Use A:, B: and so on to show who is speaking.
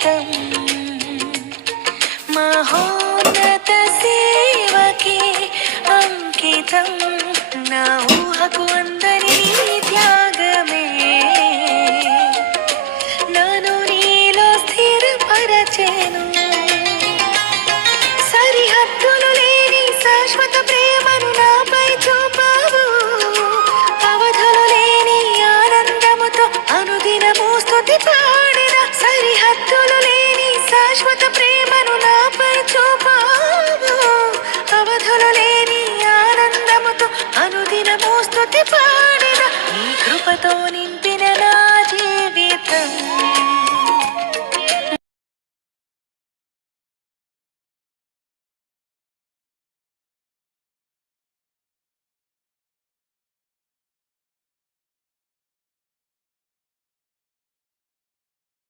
A: జీవితం మహోన్నత సేవకి అంకితం నా ఊహకు అందని త్యాగమే నన్ను నీలో స్థిరపరచేను কাটাতে পার